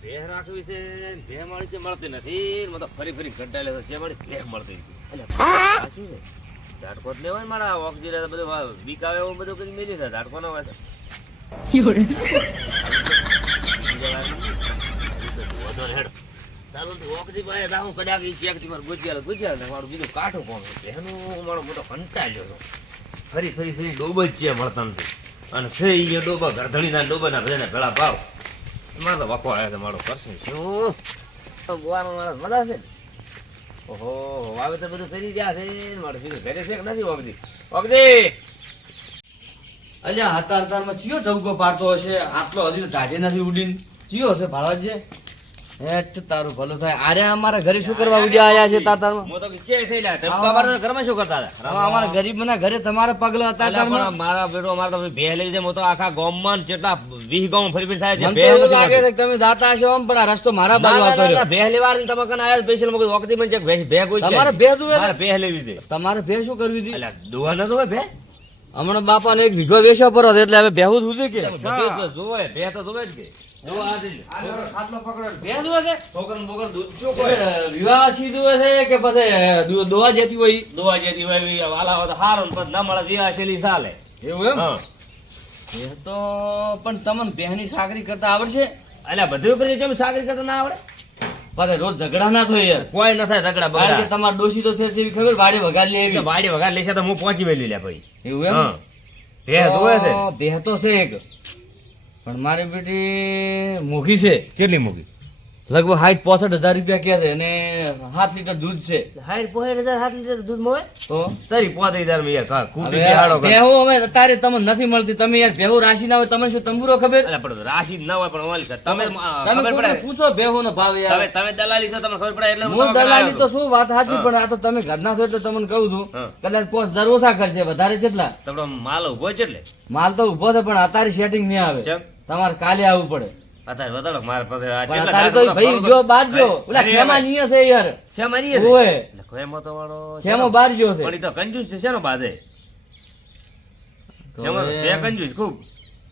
ભેહ રાખવી છે ભેહ મળી છે મળતી નથી મને તો ફરી ફરી ઘટાડે છે જે મળી ભેહ મળતી નથી એટલે આ શું છે ઝાટકોટ લેવાય મારા ઓક્સિજન બધું બીકાવે એવું બધું કરી મેલી છે ઝાટકો ન હોય હેડ ચાલો ઓક્સી પાસે રાહું કદાચ ચેક થી મારું ગુજ્યા ને મારું બીજું કાઠું કોણ એનું મારો મોટો કંટાળ્યો હતો ફરી ફરી ફરી ડોબ જ છે મળતા નથી અને છે એ ડોબા ગરધણીના ડોબાના ભેને ભેળા ભાવ મારે તો વખો આવ્યો છે મારો કરશે શું મારા મજા છે ઓહો વાવેતર બધું કરી રહ્યા છે મારે સીધું ઘરે છે કે નથી ઓગદી ઓગદી અલ્યા હાતારમાં ચિયો ચૌકો પાડતો હશે આટલો હજી ઢાઢે નથી ઉડીને ચિયો હશે ભાળવા છે હેઠ તારું ભલું થાય અરે અમારા ઘરે શું કરવા ઉડ્યા આયા છે તાતારમાં મો તો કે છે લા ડબ્બા મારતા ઘરમાં શું કરતા હતા અમારા ગરીબના ઘરે તમારા પગલા હતા પણ મારા બેટો મારા તો ભે લઈ છે મો તો આખા ગામમાં જેટલા 20 ગામ ફરી ફરી થાય છે મને તો એવું લાગે છે કે તમે જાતા હશો આમ પણ આ રસ્તો મારા બાજુ આવતો રહ્યો ભે લેવાની તમે કન આયા સ્પેશિયલ મગજ વખતી મને ભે કોઈ તમારે ભે દુવે મારે ભે લેવી છે તમારે ભે શું કરવી હતી અલ્યા દોવા ન દોવે ભે હમણાં બાપાને એક વીઘો વેચવા પર એટલે હવે બેહું જ હતું કે જોવે ભે તો જોવે જ કે દોવા આ દે ખાટલો પકડો ભે દુવે છે છોકરન બોકર દૂધ શું કોઈ વિવાહ સીધું છે કે પછી દોવા જેતી હોય દોવા જેતી હોય વાલા હોય તો હારો પણ ના મળે વિવાહ છેલી ચાલે એવું એમ હા એ તો પણ તમને બેહની સાગરી કરતા આવડશે અલ્યા બધું કરી છે સાગરી કરતા ના આવડે પાછા રોજ ઝઘડા ના થાય યાર કોઈ ન થાય ઝઘડા કારણ કે બગડા તમાર ડોશી તો છે એવી ખબર વાડી વગાડ લે એવી વાડી વગર લેશે તો હું પહોંચી વેલી લે ભાઈ એવું એમ હા ભે જોવે છે બેહ તો છે એક પણ મારી બેટી મોઘી છે કેટલી મૂકી લગભગ 60-65 રૂપિયા કે છે અને 7 લીટર દૂધ છે 60-65,000 લીટર દૂધ મોય તો તરી 35,000 માં યાર કા કુટી હવે બેહાડો કર બેહો હવે અત્યારે તમને નથી મળતી તમે યાર બેહો રાશિ ના હોય તમે શું તંબુરો ખબર અલ્યા પણ રાશિ ન હોય પણ ઓલી તમે તમે ખબર કોઈને પડે પૂછો બેહો નો ભાવ યાર તમે દલાલી છો તમને ખબર પડે એટલે હું દલાલી તો શું વાત સાચી પણ આ તો તમે ઘરના છો એટલે તમને કહું છું હા. કદાચ 5,000 ઓછા કરશે વધારે કેટલા તમારો માલ ઉભો છે એટલે માલ તો ઉભો છે પણ અત્યારે સેટિંગ નહીં આવે જેમ તમારે કાલે આવવું પડે અત્યારે વધારો મારા પાસે આ પણ કેટલા અત્યારે તો ભાઈ જો બાર જો ઓલા ખેમા નીએ છે યાર છે મારી છે ઓય એટલે ખેમો તો વાળો ખેમો બાર જો છે પણ ઈ તો કંજૂસ છે શેનો બાધે તો ખેમો એ- છે કંજૂસ ખૂબ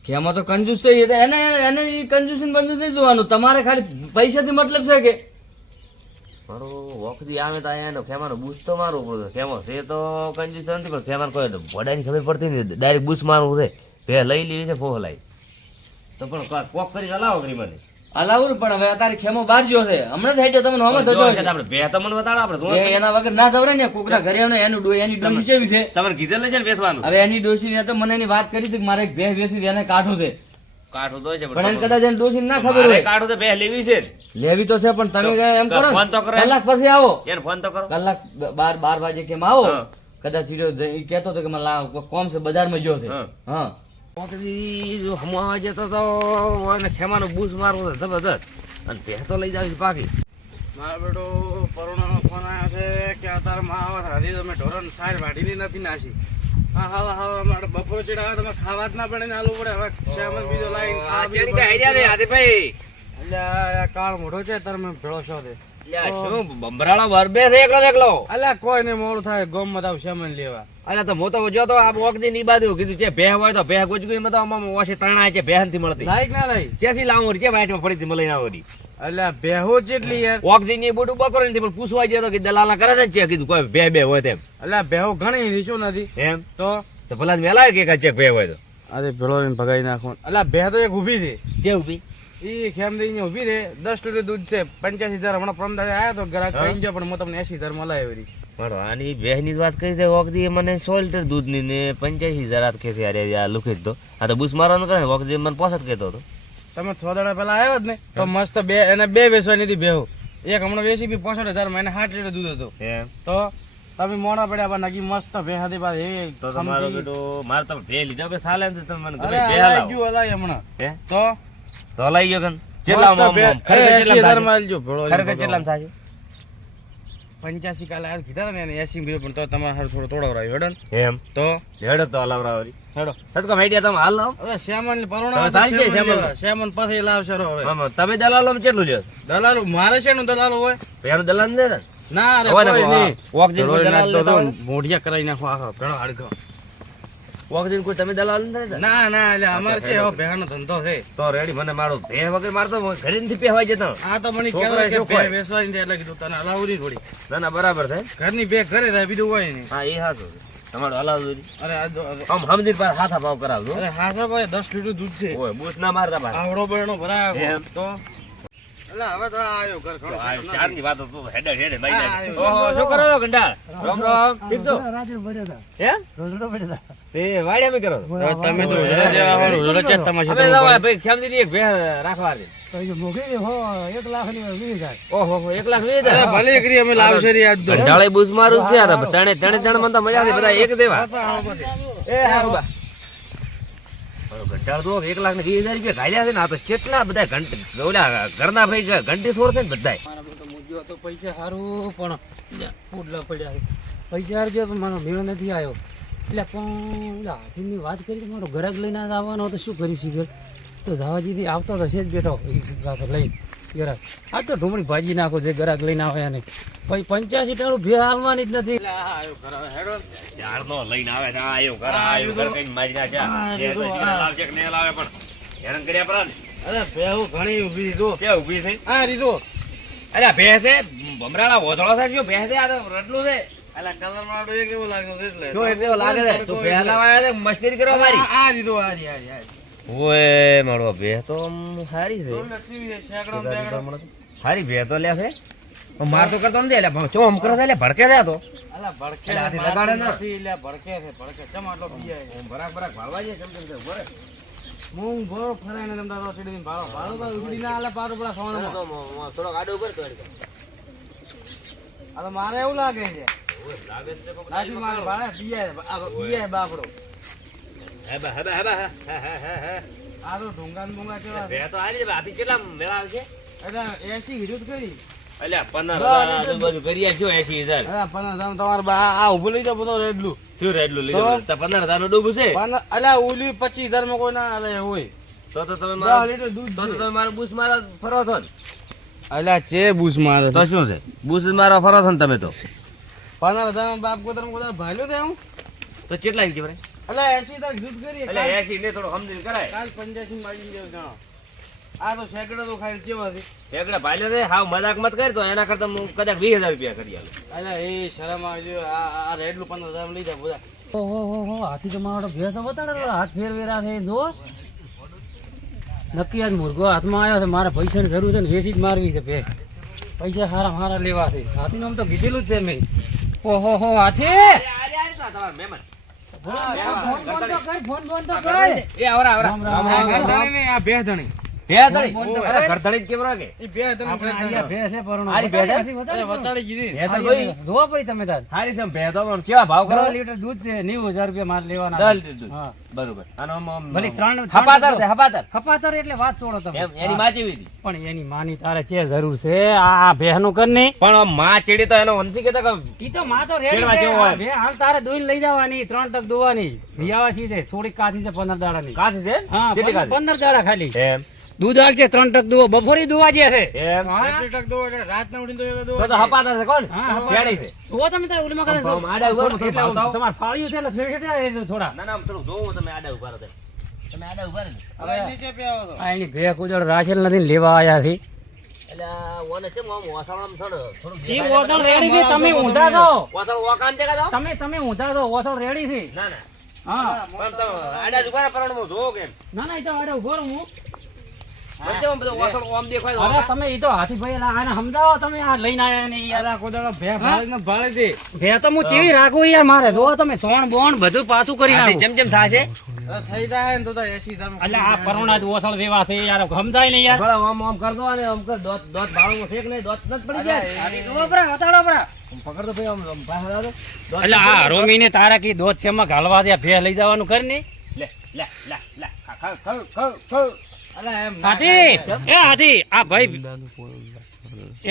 ખેમો તો કંજૂસ છે એ તો એને એને ઈ કંજૂસ ને બંજૂસ નહીં જોવાનું તમારે ખાલી પૈસાથી મતલબ છે કે મારો વખતી આવે તો આયા એનો ખેમાનો બૂસ તો મારવું પડે ખેમો છે તો કંજૂસ નથી પણ ખેમાને કોઈ વડાની ખબર પડતી નહીં ડાયરેક્ટ બૂસ મારવું છે ભે લઈ લેવી છે ફોહલાઈ તો પણ કોક કરી હલાવો કરી મને અલાઉર પણ હવે અત્યારે ખેમો બાર જો છે હમણાં જ હેડ્યો તમને હમણાં થશો હશે. આપણે બે તો મને બતાડો આપણે એ એના વગર ના જવરે ને કોકના ઘરે આવે ને એનું એની ડોસી કેવી છે તમારે કીધેલું છે ને બેસવાનું હવે એની ડોસી ને તો મને એની વાત કરી હતી કે મારે એક ભેંસ વેચી છે, એને કાઠું છે કાઠું તો છે પણ એને કદાચ એની ડોસી ના ખબર મારે હોય કાઠું તો બે લેવી છે લેવી તો છે પણ તમે એમ કરો ફોન તો કરો. કલાક પછી આવો એને ફોન તો કરો કલાક 12 વાગે કેમ આવો હા. કદાચ ઈ કહેતો હતો કે મને કોમ છે બજારમાં ગયો છે હા. હા વખતી હમવા જતો તો અને ખેમાનો બૂસ મારવો છે જબરદસ્ત અને ભે તો લઈ જાવ પાકી મારો બેટો પરુણાનો ફોન આવ્યો છે કે અત્યારે માં હજી તમે ઢોરણ સાર વાઢીની નથી નાસી હા હા હા મારે બપોર ચડાવે તમે ખાવા જ ના પડે ને આલુ પડે હવે શ્યામન બીજો લાઈન આ ચેડી કે આઈડિયા દે આદિભાઈ અલ્યા આ કાળ મોઢો છે તારે મેં ભેળો છો દે લ્યા શું બંબરાળો બરબે છે એકલો ને એકલો અલ્યા કોઈ ને મોડું થાય ગોમમાં તાવ શ્યામન લેવા અરે તો મોટો જો તો આ વખતી ની બાજુ કીધું છે ભે હોય તો ભે ગુજગુઈ માં તો આમાં ઓછી તણાય છે ભે નથી મળતી લાઈક ના લાઈ ક્યાંથી લાવું છે વાઈટમાં પડી મળી ના વળી અલ્યા બેહો જેટલી યાર ઓક્સિજન ની બુડું બકરો નથી પણ પૂછવા ગયો તો કે દલાલા કરે છે કીધું કોઈ બે બે હોય તેમ અલ્યા બેહો ઘણી રીચું નથી એમ તો તો ભલા મેલા કે ચેક ભે હોય તો અરે ભેળો ને ભગાઈ નાખો અલ્યા બે તો એક ઊભી છે જે ઉભી ઈ ખેમદી ઊભી છે 10 લીટર દૂધ છે 85,000 હમણાં પ્રમદાડે આવ્યો તો ગ્રાહક હા. કહી ગયો પણ હું તમને 80,000 મલાય એવી મારો આની ભેહની વાત કરી છે વખતી મને 100 લીટર દૂધ ની ને 85,000 હાથ કે છે અરે આ લુખી તો આ તો બુસ મારવાનું કરે વખતી મને 65 કહેતો હતો તમે 6 દાડા પહેલા આવ્યો જ ને તો મસ્ત બે એને બે વેચવાની હતી બેહુ એક હમણાં વેચી બી 65,000 માં એને 60 લીટર દૂધ હતું એમ તો તમે મોડા પડ્યા પણ નાખી મસ્ત ભે હતી બાદ એ તો તમારો બેટો મારે તમે ભે લીધા બે સાલે ને તમે મને અરે ગમે ભે હલાઈ લાવો ગયું હલાઈ હમણાં હે તો તો લઈ ગયો કન કેટલા મસ્ત બે ખરેખર 80,000 માં આલજો ભેળો ખરેખર કેટલામાં થાય 85 કાલે આજ કીધા હતા ને એને 80 કીધું પણ તો તમારે હારું થોડો તોડાવરાયો હેડન એમ તો લેડો તો હલાવરાવરી હેડો સતકો આઈડિયા તમે હાલ લાવો હવે શ્યામન તમે પરોણા સાંજે શ્યામન. શ્યામન પછી લાવશે રો હવે મામા તમે દલાલો કેટલું લ્યો દલાલો મારે છે નું દલાલો હોય પેલું દલાલ ને દે ના રે હવે ને કોઈ નહીં વોક જેવું ભેળો દલાલ નાખતો લેતા તો હોય. મોઢિયા કરાઈ નાખો આખો ભેળો હાડકો વખતે કોઈ તમે દલાલ નથી રહેતા? ના ના એટલે અમારે છે હવે ભેહાનો ધંધો છે તો રેડી મને મારો ભે વગર મારતો ઘરે નથી પહેવાય જતો. આ તો મને છોકરાએ કહેતો કે શું ભે વેચવાની છે એટલે કીધું તને હલાવરી થોડી ના ના બરાબર છે. ઘરની બે ઘરે થાય બીજું હોય નહીં. હા એ સાચું તમારો હલાવ અરે આમ સમજી પાસે હાથા ભાવ કરાવજો. અરે હા સાહેબ 10 લીટર દૂધ છે ઓય બૂસ ના મારતા પાછા. આવડો બરણો ભરાયો એમ. તો એટલે હવે તો આ આવ્યો ઘર તો ઘણો આ ઘણો ચારની વાતો તો હેડે હેડે મારી હા, નાખી. હા, ઓહો શું કરો છો ગંડાળ? રામ રામ ઠીક છો? હે? તે વાડિયા મી કરો છો? હવે તમે તો ઉજળા જેવા હોય, ઉજળા ચેક તમારી અમે સાથે તો ઉભા. ભાઈ ખેમદીની એક ભે રાખવા દે. ઓહો 1,20,000. અરે ભલે કરી અમે લાવશે રે આજ તો. ગંડાળે બૂસ મારું છે યાર. ત્રણે ત્રણ મને તો મજા આવતી બધા એક દેવા. બાપા, આવો બધે. એ હારું બા. ઘંટાળ તો 1,20,000 રૂપિયા ઘાલ્યા છે ને. આ તો કેટલા બધા ઓલા ઘરના ભાઈ ઘંટી છોડ છે ને બધા. મારા તો મુજ્જો હતો પૈસા સારું પણ પૂડલા પડ્યા છે. પૈસા હારું જો પણ મારો મેળો નથી આવ્યો. એટલે પણ ઓલા હાથીની વાત કરી તો મારો ઘરાક લઈને આવવાનો હતો, શું કર્યું શીખર તો ધાવાજીથી આવતો તો છે જ બેઠો લઈ ઘરાક. આ તો ઢોમણી ભાજી નાખો જે ઘરાક લઈને આવે ને પછી 85 ટાળું ભે આવવાની જ નથી. એટલે આ આવ્યો ઘર હવે હેડો. ઝાડનો લઈને આવે છે. આ એવું ઘર આ આવ્યું ઘર એવું કઈ મારી નાખ્યા. આ એ તો એવું જીરા આ. લાવશે કે નહીં લાવે પણ હેરાન કર્યા પરા ને. અરે ભેહું ઘણી ઊભી રીધો. કે ઊભી થઈ? આ રીધો. અરે ભે છે ભમરાળા વધળો છે જો ભે છે. આ તો રટલું છે. અલા કલર વાળો એક એવો લાગ્યો છે એટલે. જો એટલે લાગે છે તું ભે લાવાયા છે મસ્તી કરવા મારી. આ રીધો આ રી આ રી, આ રી. ઓય મારો ભે તો આમ સારી છે. તો નથી છે, સેકડો બેકડો. સારી ભે તો લે છે. પણ માર તો કરતો નથી એટલે ચો આમ કરો છે એટલે ભડકે છે આ તો. અલા ભડકે અલા, હાથી મારતો લગાડે ના. નથી, એટલે ભડકે છે ભડકે. ચમ આટલો પીયાય છે. બરાક બરાક ભાળવા છે ચમ ચમ બરે. હું બહુ ફરાઈને તમતા તો સીડી ભાળો ભાળો તો ઉગડી ના આલે પારો પડા ખાવાનો. થોડોક આડો ઉપર તો આ તો મારે એવું લાગે છે. લાગે છે લાગી મારે ભાળે પીયાય આ પીયાય બાપડો. હેબા હેબા હેબા હે આ તો ઢુંગા ને બુંગા કેવા છે. ભે તો આરી છે હાથી કેટલા મેળા આવશે? એટલે 80 કીધું જ કરી. એટલે 15,000 આજુબાજુ કરી આપ્યો 80,000. અલા 15,000 તમારે આ ઊભું લઈ જાવ બધો રેડલું. શું રેડલું લીધું? તો 15,000 નું ડૂબું છે. અલા ઓલી 25,000 માં કોઈ ના આલે હોય. તો તમે 10 મારો લીટર દૂધ તો તમે મારો બૂસ મારો ફરો છો ને? અલા ચે બૂસ મારે તો શું છે બૂસ મારો ફરો છો ને તમે તો? 15,000 બાપ કોતર ભાલ્યો તે હું. તો કેટલા ઇંચ ભરે? અલા 80 તાર દૂધ કરી. એટલે 80 ને થોડો સમજીને કરાય. કાલ 85 માજી દેવ ગણો. આ તો સેકડો તો ખાઈ કેવા છે. એકડે ભાલ્યો રે હાવ મજાક મત કર તો એના કરતા હું કદાચ 20,000 રૂપિયા કરી આલું. અલા એ શરમ આવી જો આ રેડલું 15,000 માં લઈ જા બધા. ઓહો હાથી તો મારો ભે તો બતાડેલો હાથ ફેરવેરા છે જો નક્કી આજ મુર્ગો હાથમાં આવ્યો છે. મારે પૈસાની જરૂર છે ને વેચી જ મારવી છે ભે. પૈસા સારા લેવા છે. હાથીનું આમ તો કીધેલું જ છે મેં. ઓહો હાથી તમારા મહેમાન ફોન બંધ તો કર. એ આવરા આવરા રામ રામ. આ ઘરધણી ને આ બે ધણી. બે ધણી અરે ઘરધણી જ કેમ કે ઈ બે ધણી આપણે અહીંયા ભે છે પરણો. હારી ભે છે? અરે વતાડી કીધી. બે તો ભાઈ જોવો પડી તમે તાર હારી તમે ભે તો પણ કેવા ભાવ કરો? 10 લીટર દૂધ છે 90,000 રૂપિયા મારે લેવાના. 10 લીટર દૂધ. હા બરોબર આનો ભલે ત્રણ હપાતર છે હપાતર ખપાતર એટલે વાત છોડો તમે. એમ એની માં ચેવી હતી? પણ એની માની તારે છે જરૂર છે આ ભેહનું કર ને. પણ માં ચેડી તો એનો નથી કેતા કે ઈ તો માં તો રેડી કેળવા છે. જેવો હોય. આ ભે હાલ તારે દોઈને લઈ જવાની 3 ટક દોવાની વિયાવાસી છે થોડીક કાચી છે 15 દાડાની. કાચ છે હા કેટલી કાચ? 15 દાડા ખાલી એમ દૂધ હાલ છે 3 ટક દુવો બપોરી દુવા જે છે. એમ હા. એટલી ટક દો એટલે રાત ના ઉડીને તો દો. તો હપાતર છે કોણ? હા, હપાતર. શેડી છે. દુવો તમે તારે ઓલીમાં કરે આમ આડા ઉભા રહો, થોડું ભાવતાઓ. તમારે ફાળ્યું છે એટલે છેડા એ થોડા. ના ના આમ થોડું જોવું તમે આડા ઉભા રહો તે. તમે આડા ઉભા રહો ને. અલા નીચે પે આવો તો. આ એની ભે કુદળ રાશેલ નથી ને લેવા આયા છે. એટલે આ ઓને કેમ આમ ઓસાળામાં થોડું ઈ ઓસળ રેડી છે તમે ઊંધા છો. ઓસાળ ઓકાન છે કાં તો? તમે ઊંધા છો ઓસળ રેડી છે. ના ના હા પણ તો આડા જ ઉભા રહો પરણમાં જોવો કેમ? ના ઈ તો આડે ઉભો રહું હું. મને કેમ બધું ઓસાળ ઓમ દેખાય તો અરે ઓકાન? તમે ઈ તો હાથીભાઈ આને સમજાવો તમે આ લઈને આયા ને યાર. અલા કોદાળો ભે ભાળે ને ભાળે દે. ભે તો હું ચીવી રાખું યાર મારે જો તમે સોણ બોણ બધું પાછું કરી હાથી નાખું. જેમ થશે અરે થઈ જાય ને તો 80,000 માં. એટલે આ પરુણા જ ઓસળ વેવા છે યાર સમજાય ને યાર. ભલા આમ આમ કર દો અને આમ કર દોત દોત ભાળું ફેક નહીં દોત નત પડી જાય. અલા, જો બરા વતાડો બરા. પકડ દો ભાઈ આમ આમ પાસે લાવો દો. દોત એટલે આ રોમીને તારા કી દોત છે માં ઘાલવા દે ભે લઈ જવાનું કરી ને. લે લે લે લે ખા ખા ખા ખા. અલા એમ ના હાથી એ હાથી આ ભાઈ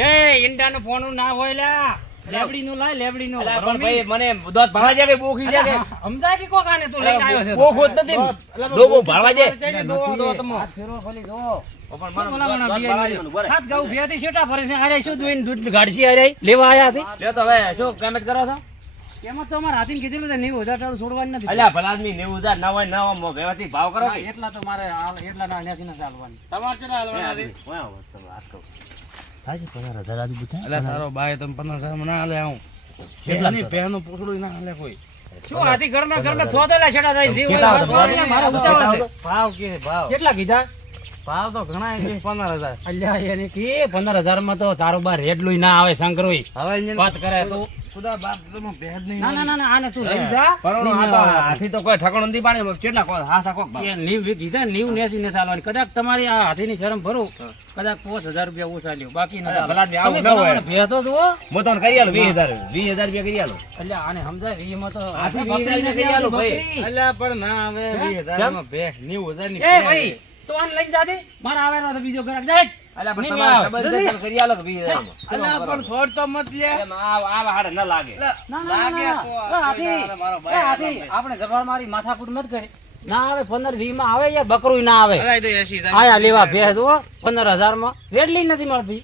એ ઈંડાનું ફોનું ના હોય લ્યા લેબડીનું લાય લેબડીનું. અલા પણ ભાઈ મને દોત ભાળવા જાય કે બોખી જાય કે સમજાય કે કોક આને તું લઈને આવ્યો છે. બોખ હોત નથી ડોબો ભાળવા જાય. હાથ ફેરવો ખાલી જો. પણ મને દોત ભાળવા જાય બરાબર. હાથ ગાઉ ભેથી શેટા ફરે છે. આરે શું દોઈને દૂધ ગાડસી આરે લેવા આયા હતી. લે તો હવે શું પેમેન્ટ કરો છો? એમાં તો અમારે હાથીને કીધેલું છે 90,000 છોડવાની નથી. અલ્યા ભલા આદમી 90,000 ના હોય ના હોય વ્યવસ્થિત ભાવ કરો હા, કે એટલા તો મારે એટલા ના 89 ના ચાલવાની. તમારે કેટલા હાલવાના છે? વાહ, વાહ, તમે વાત કરો. થાય છે 15,000 આજુ બધા? અલ્યા તારો ભાઈ તમે 15,000 માં ના હાલે આવું કેટલા નહીં પહેનું પૂછડું ના હાલે કોઈ શું હાથી ઘરમાં છોતેલા છેડા થાય જીવ કેટલા હોય, આવતા? મારા ઉતાવળ છે. ભાવ કે ભાવ કેટલા કીધા? ભાવ તો ઘણા છે 15,000 અલ્યા એને કે 15,000 માં તો તારો બાર રેડલું ના આવે શંકરોઈ હવે અહીંયા વાત કરે તો ખુદા બાપ તમે ભેદ નહીં ના ના ના ના, આને તું લઈ જા પરોણો આ તો હાથી તો કોઈ ઠકણો નથી પાડે કેટલા કોઈ હાથ આખો એ નીવ કીધા નીવ નેસી ને ચાલવાની કદાચ તમારી આ હાથીની શરમ ભરો કદાચ 5,000 રૂપિયા ઓછા લ્યો બાકી ના ભલા જ આવું તમે ન હોય. ભલામણ ભેતો જુઓ. હું તમને કરી આલું 20,000 રૂપિયા કરી આલું એટલે આને સમજાય વીમાં તો હાથી બકરી 20,000 નથી કરી આલો આવતી, ભાઈ. બકરી. અલ્યા પણ ના હવે 20,000 માં ભે 90,000 ની એ ભાઈ તો આને લઈને જાજે મારા આવેલા તો બીજો ગ્રાહક જાય અલ્યા પણ નહીં તમારે આવે. ખબર છે તમે કરી આલો કે 20,000 માં અલ્યા પણ છોડ તો મત લે એમ આ હાડે ન લાગે ના ના ના લાગે ના. તો એ હાથી, મારો એ ભાઈ હાથી, આપણે જબર મારી માથાકૂટ મત કરે ના આવે 15-20 માં આવે યાર બકરું ના આવે અલ્યા એ તો 80,000 આયા લેવા ભેસ જુઓ 15,000 માં રેડલી નથી મળતી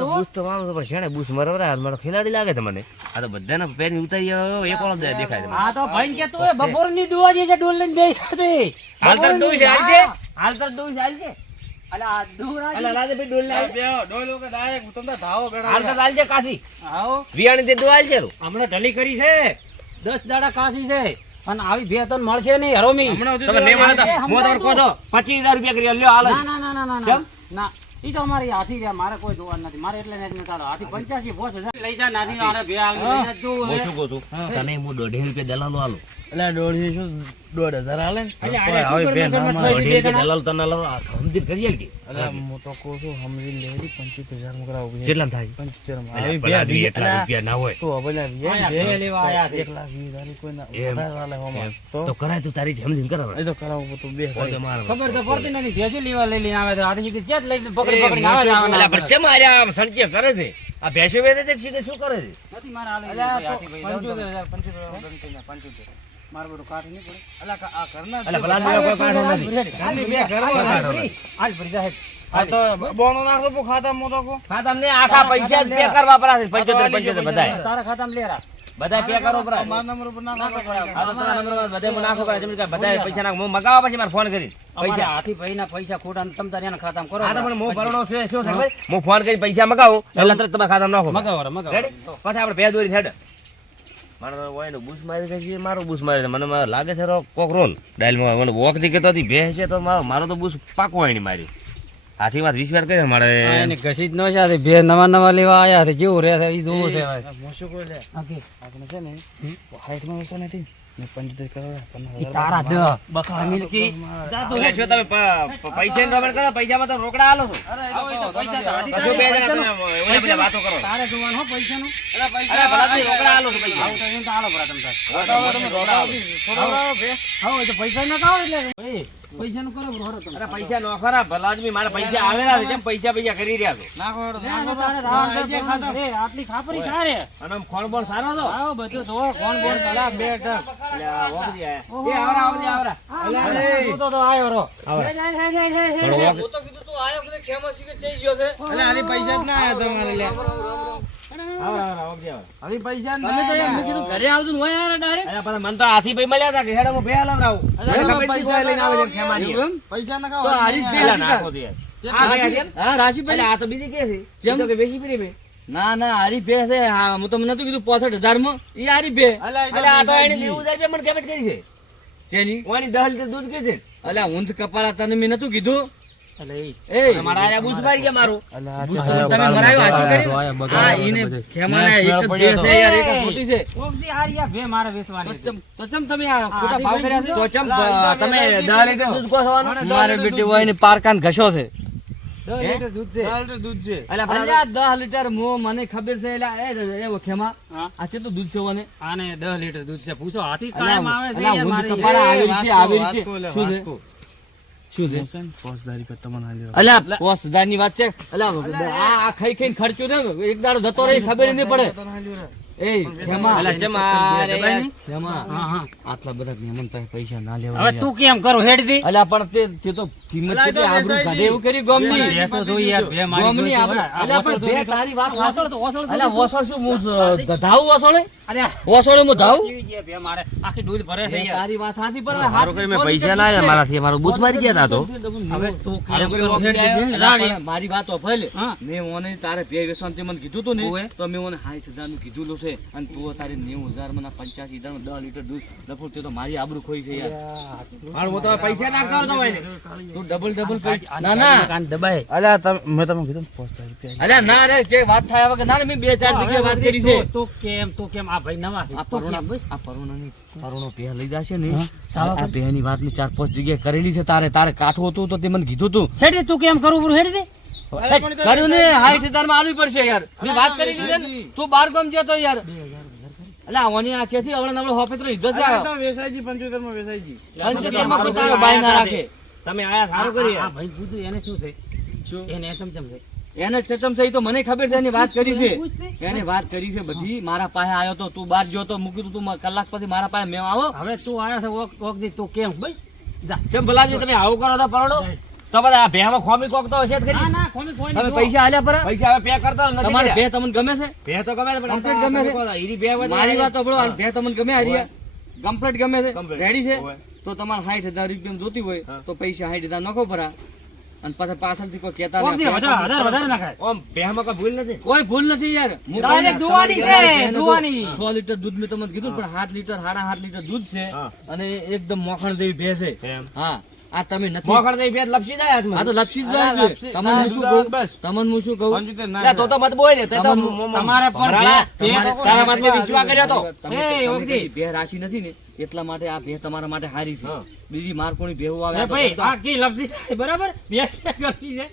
બૂસ તો મારું તો પણ શેણે બૂસ મારો મારો ખેલાડી લાગે છે મને આ તો બધાને પેરી ઉતારી આવ્યો એક ઓળો દેખાય છે મને. આ તો ભાઈ કે તું બપોરની દુવા જે છે ડોલ લઈને બેસી સાથે હાલ તર દોઈ છે હાલ છે હાલ તર દોઈ છે હાલ છે અલા આ દૂર અલ્યા લાજે ભાઈ ડોલ અલ્યા બેહો ડોય લોકો ડાયરેક્ટ તમને ધાવો બેઠા હાલ તર હાલ છે કાશી આવો વિયાણી તે દોઈ હાલ છે હમણાં ઢલી કરી છે 10 દાડા કાશી છે અને આવી બે તન મળશે નહીં હરોમી હમણાં સુધી તમે નહીં તો માનતા હું તમારે કહો છો 25,000 રૂપિયા કરી લ્યો હાલ જ. ના ના ના ના ના કેમ? ના ઈ તો અમારી હાથી છે મારે કોઈ જોવાનું નથી મારે એટલે નથી ચાલો હાથી 85,000 લઈ જા નાથી આને બે હાલ લઈ જા તું હું શું કહું છું તને હું 1.5 રૂપિયા દલાલો આલું અલ્યા દોઢી શું 1,500 હાલે ને એટલે આને શું હવે બે ઘરમાં નામાં થઈ ગયું? 1.5 રૂપિયા દલાલો તને આલો સમજી કરી આલ કે અલ્યા હું તો કહું છું સમજી લેડી 75,000 માં કરાવું કેટલા થાય 75 માં અલ્યા આવી ભલા બે એટલા રૂપિયા ના હોય તો હવે આયા બે લેવા આયા છે. 1,20,000 કોઈ ના એમ. વધારે હાલે હોમાં તો તો કરાય તું તારી સમજીને કરાવે એ તો કરાવું તો બે હોય તો મારે ખબર તો પડતી નથી ભેંસું લેવા લઈ લઈને આવે તો હાથી સીધી ચેટ લઈને પકડી પકડીને આવે છે, આવે ને અલ્યા આવે પણ છે. ચમ આર્યા આમ સંચય કરે છે આ ભેંસો વેચે છે સીધે શું કરે છે નથી મારે હાલે અલ્યા તો હાથી ભાઈ જાઉં તો. 75,000 બંધ થઈ જાય 75 મારે બધું કાઢી નહીં પડે. અલ્યા આ ઘરના અલ્યા ભલા દેવા કોઈ કાઢો નથી ઘરની બે ઘરમાં હાલ ભરી, હાલ ભરી જા હેડ. આ તો બોનો નાખો તો ખાતા મો તો કો હા તમને આખા પૈસા જ પે કરવા પડે છે 75 બધાય તારા ખાતામાં લે રા. બધાય પે કરો પડે મારા નંબર ઉપર નાખો આ તો તારા નંબર પર બધાય નાખો પડે જેમ કે બધાય પૈસા નાખ હું મગાવવા પછી મારે ફોન કરી અમારા હાથી ભાઈના પૈસા ખોટા ને તમ તારે એના ખાતામાં કરો. આ તો પણ હું ભરણો છે શું છે ખબર? હું ફોન કરી પૈસા મગાવું એટલે તરત તમારા ખાતામાં નાખો મગાવો રે, મગાવો. રેડી પછી આપણે બે દોરી હેડ મારો હોય ને બૂસ મારી છે મારો બૂસ મારી છે મને લાગે છે કોક રોલ ડાયલમાં મને વોક થી કેતો હતી ભેંસ છે તો મારો તો બૂસ પાકો હોય નહીં મારી હાથી માં વિશ્વાસ કરે મારે આ એને ઘસી જ ન છે બે નવા લેવા આયા છે જેવું રહે છે ઈ જોવું છે હવે. મોશો કોઈ લે ઓકે. આપણે છે ને હાઈટ માં વસો નથી ને 75 કરોડ ઈ 15,000 તારા દ બકરા મિલકી જા તું એટલે શું તમે પૈસા નો કરો પૈસામાં તો રોકડા આલો છો આવો એ તો પૈસા તો હાથી કશું બે તારે જણા તમે ઓલા બધા વાતો કરો તારે જોવાનું હો પૈસાનું. અરે ભલા થી રોકડા આલો છો પૈસા આવું તો એમ તો આલો ભરા તમ તાર. તમે છોડો બે આવો એ તો પૈસા ન કાવો એટલે એ પૈસાનું કરો ભરો તમે. અરે પૈસા નો ખરા ભલા આદમી મારા પૈસા આવેલા છે જેમ પૈસા કરી રહ્યા છો નાખો તારે રાવણ તો ખાતા. એ આટલી ખાપરી સારે અને આમ ખોણ બોણ સારો હતો આવો બધું તો કોણ બોલ અલા બે ટક એટલે આ વોકરી આયા. એ આવરા આવરા અલા એ તું તો આયો રો. આવરા. હે, હે, હે, હે, હે, હે. હું તો કીધું તું આયો કે ખેમા સિકે થઈ ગયો છે અલા આની પૈસા જ ના આયા તમારે લે આવરા વોકરી આવરા. આની પૈસા જ ના આયા કીધું ઘરે આવતું હોય યાર ડાયરેક્ટ અરે પણ મને તો હાથી ભાઈ મળ્યા હતા કે હેડો હું બે હલાવરાવું. અલા પૈસા લઈને આવે છે ખેમાની. પૈસા ના ખાઓ તો હારી જ પેલા નાખો તો યાર. આ બે હાથી એમ? હા રાશિ એટલે આ તો બીજી કે છે જેમ? એ તો કે બેસી પીરી બે. ના ના હારી ભે છે હા હું તમને નતું કીધું 65,000 માં ઈ હારી ભે અલા એટલે આ તો એને 90,000 મને કેમ જ કરી છે જેની ઓની 10 લીટર દૂધ કે છે અલ્યા ઊંધ કપાળા તને મેં નતું કીધું એટલે ઈ. એ મારા આયા બૂસ મારી ગયા મારું અલા તમે મરાયો હાસી કરી આ ઈને ખેમાના એક જ બે છે યાર એક ખોટી છે કોકદી હારી આ ભે મારે વેચવાની હતી. તો ચમ તમે આ ખોટા ભાવ કર્યા છે તો ચમ તમે 10 લીટર દૂધ કો થવાનું મારે બેટી હોય ને પારકાન ઘસો છે 10 લીટર દૂધ છે. ચાલ તો દૂધ છે અલ્યા ભલા અલ્યા 10 લીટર મો મને ખબર છે એલા એ ખેમા હા. આ કેટલું દૂધ છે ઓને આને 10 લીટર દૂધ છે પૂછો હાથી અલ્યા, કાયમ આવે છે અલ્યા, યાર ઊંધ મારી. કપાળા આવી વાત રીતે આવી વાત રીતે કો લે, શું વાત છે કો. શું છે 5,000 રૂપિયા તમને હાલી અલ્યા 5,000 ની વાત છે અલ્યા આ ખાઈ ખાઈને ખર્ચો ને એક દાડો જતો રહી ખબર ય નહીં પડે એ જેમાં અલા જમા રે યાર. જેમાં હા હા આટલા બધા મહેમાન પાસે પૈસા ના લેવા હવે તું કેમ કરું હેડ દી અલ્યા પણ તે તો કિંમત અલા, કેટલી તો આબરૂ વેસાઈજી. કાઢે એવું કરી ગોમની બે તો જોઈ યાર બે મારી ગોમની જોઈ આબરૂ. તો અલ્યા પણ ઓસળ બે તો તારી વાત ઓસળ તો ઓસળ તો અલ્યા વસળ શું હું ધાવું વસળે અરે વસળે હું ધાવું કેવી છે બે મારે આખી ડૂલ ભરે છે બે યાર તારી વાત સાચી પણ હવે હારું કરી મેં પૈસા લાવ્યા મારાથી મારું બૂસ મારી ગયા તા તો હવે તું હારું કેમ કરી કરું હેડ દી બે અલ્યા રાણી પણ મારી વાત ઓફલે હા. મેં મને તારે બે વેસવાન તે મને કીધું તું ઓવે. ને તો મેં મને 60,000 નું કીધું છે અને તું તારે 90,000 મને 85,000 માં 10 લીટર દૂધ લફું તે તો મારી આબરૂ ખોઈ છે યાર હારું હું તો પૈસા નાખતો હતો ભાઈ તું ડબલ ના ના કાન દબાય અલ્યા મેં તમને કીધું ને 500 રૂપિયા અલ્યા ના રે કે વાત થાય વગર ના રે મેં બે ચાર જગ્યાએ વાત કરી છે તું કેમ આ ભાઈ નવા છે આ તું પરોણા કેમ બસ આ પરોણાની પરોણો પે લઈ જાશે ને હા, સાવા આ પેની વાત મેં 4-5 જગ્યાએ કરેલી છે તારે કાઠું હતું તો તે મને કીધું તું હેડ દી તું કેમ કરું પૂરું હેડ દી કર્યું ને 60,000 માં આલવી પડશે યાર મેં વાત કરી લીધી ને તું બાર ગામ જતો યાર અલ્યા ઓની આ છેથી હમણાં હોફેતરો ઇધર છે અલ્યા, તો વેસાઈજી 75 માં વેસાઈજી 75 માં કોઈ તારો બાય ના રાખે તમે આયા સારું કરી આ ભાઈ પૂછ્યું એને શું છે એને ચમચમ છે એને ચચમ સહી તો મને ખબર છે એની વાત કરી છે એને વાત કરી છે બધી મારા પાસે આવ્યો તો તું બાર ગયો તો મૂકી તું કલાક પછી મારા પાસે મેં આવો હવે તું આયો છે ઓક દી તું કેમ બસ જા કેમ ભલાજી તમે આવું કરો તો પરણો તો બધા આ ભેમાં ખોમી કોક તો હશે જ ના કરી ના કોમી કોઈ તમે નહીં પૈસા આલ્યા પર પૈસા હવે પે કરતો નથી તમારે કર્યા. બે તમને ગમે છે ભે તો ગમે છે પણ Complete ગમે છે? ઈરી બે વજન મારી વાત સાંભળો આ બે તમને ગમે હારી કમ્પ્લીટ ગમે છે Complete. રેડી છે હોવે. તો તમારે 60,000 રૂપિયા જોતી હોય હા. તો પૈસા 60,000 નાખો પરા અને પાછા પાછળથી કોઈ કહેતા ઓક દી નહીં. વધારે નાખાય ઓમ ભેમાં કોઈ ભૂલ નથી કોઈ ભૂલ નથી યાર હું કહું Direct ને, દુવાની તમારી છે, બહેને તો દુવાની. 100 લીટર દૂધ મેં તમને કીધું ને, પણ 7 લીટર 7.5 લીટર દૂધ છે હા. અને એકદમ મોખણ જેવી ભેંસ છે એમ હા આ તમે નથી મોખણ દઈ ભેદ લપસી જાય હાથમાં. આ તો લપસી જ જાય છે. લપસી. તમને ના, હું શું દૂધ કહું બસ. તમને હું શું કહું 75 ના લે, તો મત બોલ ને, તે તો તમારું- તમારે પણ ભમરાડા, બે- તમારે- તારા મત મેં વિશ્વાસ કર્યો તો તમે એ, તમે ઓગજી. કદી ભેં રાશી નથી ને એટલા માટે આ ભેં તમારા માટે હારી છે હા. બીજી માર કોની ભેવું એ આવે ભાઈ આ કી લપસી છે, બરાબર બે કરતી છે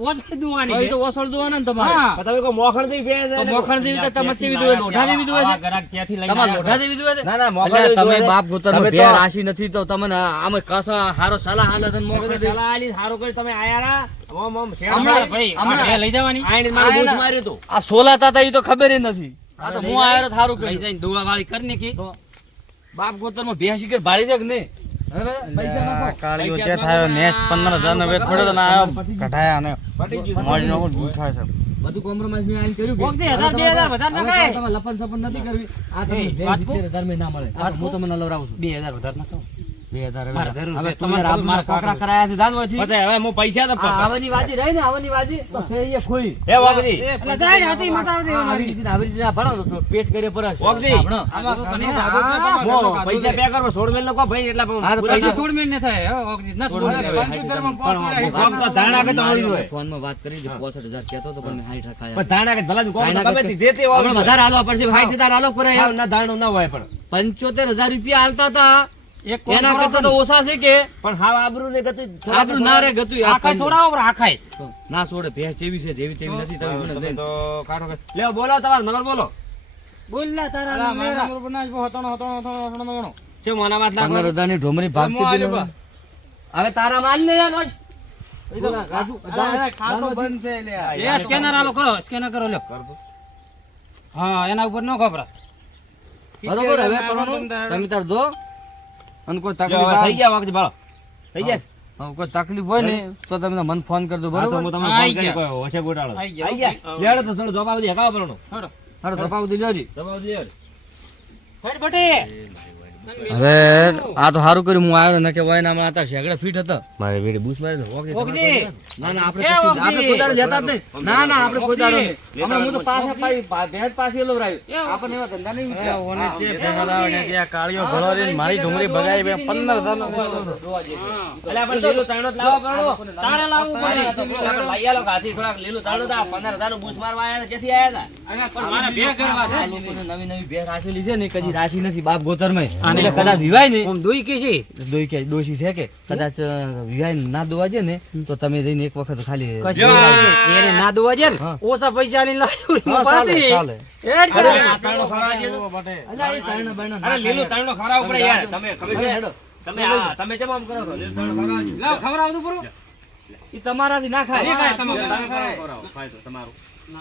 ઓછે દુવાની તો છે એ તો ઓસળ દોવાના ને તમારે હા પણ તમે કોઈ મોખણ દઈ ભેદ તો મોખણ દેવી તો તમારે કેવી દોવે લોઢા દેવી દોવે છે ગરાક ક્યાંથી લઈને તમારે આવ્યા લોઢા છો? દેવી દોવે છે ના, ના, મોખણ અલ્યા, દેવી તમે દોવે છે. બાપ ગોતરમાં તમે ભેં તો- રાશી નથી તો તમને આમે કસો હારો સલાહ હાલે છે ને મોખણ તમે તો દેવી. સલાહ આલી, સારું કર્યું તમે આયા રા. ઓમ ઓમ શેઠ હમણાં- મારે ભાઈ હમણાં- આ બે લઈ જવાની આઈને મારું આયા બૂસ ના. માર્યું તું. આ સોલાતા હતા એ તો ખબર ય નથી આ તો લઈ હું આયો સારું લઈ કર્યું જઈને દુવા વાળી કરી નાખી તો બાપ ગોતરમાં ભેં શીખર ભાળી છે કે નહીં હવે પૈસા નાખો કાળીઓ જે થાય નેસ 15,000 નો વેચ પડ્યો તો ના આવ્યો કઢાયા અને પટી ગયું. મોજ નો ભૂલ થાય છે બધું કોમ્પ્રોમાઇઝ મેં આઈને કર્યું ઓકે, 1000, 2000 વધારે ના ખાય. તમે લપન સપન નથી કરવી આ તમે એ, 70,000 માં ના મળે આ તો હું તમને લવરાવું છું 2000 વધારે નાખો 2000 મારે જરૂર હવે છે. તું તમારે યાર મારે કોકરા કરાયા છે જાનવાથી પછી હવે હું પૈસા તો આ આવવાની વાજી રહી ને આવવાની વાજી તો છે એ ખોઈ હે વાઘજી, એટલે જાય ને હાથી માથા આવતી આ અમારી. આવી રીતે ભણો તો પેટ કરે પર હશે. વાઘજી. સાંભળો. આમાં ઘરનું હા, ખાધું છે, તમારે મો, ઘરનું ખાધું પૈસા છે. પે કરો, સોળ મેલ લોકો ભાઈ એટલા હા, તો પૂરા પૈસા થશે. 16 મિનિટ ન થાય હો ઓક્સિજન ન થોડું બોલે. લેવાય. 75 માં પહોંચી પણ ગયા. કોમ તો ધાણા કે તમારી હોય. ફોનમાં વાત કરી છે 65,000 કહેતો તો પણ મેં 60 પણ રખાયા ધાણા કે ભલા જ કોમ તો ધાણા ગમે કે- તે દેતી હોય. હમણાં વધારે હાલવા પડશે 60,000 હાલો પર હાવ ના ધાણું ના હોય પણ 75,000 રૂપિયા હાલતા હતા એક કોમ એના કરો કરતા તો ઓછા છે કે પણ હાવ આબરૂ ને ગતું આપણું ના રે ગતું આ આખાય છોડાવો પર આખાય ના છોડે ભેંસ જેવી છે જેવી તેવી નથી તમે મને તમે દઈને. તો કાઢો કે લ્યો બોલો તમારો નંબર બોલો બોલ ના તારા અલા, નામ મારા એરા. નંબર પર ના જ હતણો. છે મોના વાત નાખો 15,000 ની ઢોમરી ભાગતી હું હતી આલ્યો ને. હવે તારા માલ ને યાર રોજ. એ તો રાજુ, અલા, એના ખાતું બંધ છે લ્યા. એ સ્કેનર આલો કરો સ્કેનર કરો લ્યો હા એના ઉપર ન ખબરા બરોબર હવે ના, કરવાનું ના, તમે તાર દો અને કોઈ લ્યો, તકલીફ હવે થઈ આવે ગયા વાગજી બાળો થઈ ગયા હા, કોઈ તકલીફ હોય ને તો તમે મને ફોન કરજો હા, તો બરોબર હું તમને આઈ ફોન કરી ગયા. કહું હશે ગોટાળો આઈ ગયા, આઈ ગયા ઓકે. લેડો તો થોડું જવાબ દે હકાવ પરણો હડો હારો ધપાવ દીધો જી જવાબ દે હેડ બટી હવે આ તો સારું કર્યું હું આવ્યો ને કે હોય ને આમાં હતા શેગડે ફીટ હતા મારે વેડી બૂસ મારી દો ઓગજી ના ના એ આપણે ઓગજી. આપણે કોઈ દાડો લેતા જ નહીં ના ના આપણે કોઈ દાડો નહીં ઓગજી. હમણાં હું તો પાછા ભેંસ પાસે એ લવરાયું ઓગજી. આપણને એવા ધંધા નહીં અલા, ઓને જે ભેગા લાવે ને ત્યાં કાળીઓ ભળો રહીને મારી ઢુંગળી ભગાઈ બે 15,000 નો વેચ હતો. એટલે આપણે લીલું તાણો જ લાવો પરણો તારે લાવવું પડે આપણે લઈ આલો ગાથી થોડાક લીલું તાણો તા 15,000 નું બૂસ મારવા આયા હતા, ક્યાંથી આયા હતા અમારે બે કરવા છે. આ લોકોને નવી નવી ભેંસ રાખેલી છે ને કદી રાશી નથી બાપ ગોતરમાં આને એટલે કદાચ વિવાય ને ઓમ દુઈ કે છે દોઈ કે ડોશી છે કે કદાચ વિવાય ના દોવા છે ને તો તમે જઈને એક વખત ખાલી કશું એને ના દોવા છે ને હા. ઓછા પૈસા લઈને લાવ્યું હા, પાછી ચાલે, ચાલે. હેડ કરો. આ તાણો ખવડાવજે તો. એવો બટે. અલા, એ તારણા બારણા અરે ના લીલું ખાય. તાણો ખવડાવવું પડે યાર તમે ખબર છે હેડો. તમે આ તમે કેમ આમ કરો છો લીલું તાણો ખવડાવજો લાવ ખબર આવતું પૂરું ઈ તમારાથી ના ખાય નહીં ખાય, તમારે. તમે ખવડાવો, ખાય તો તમારું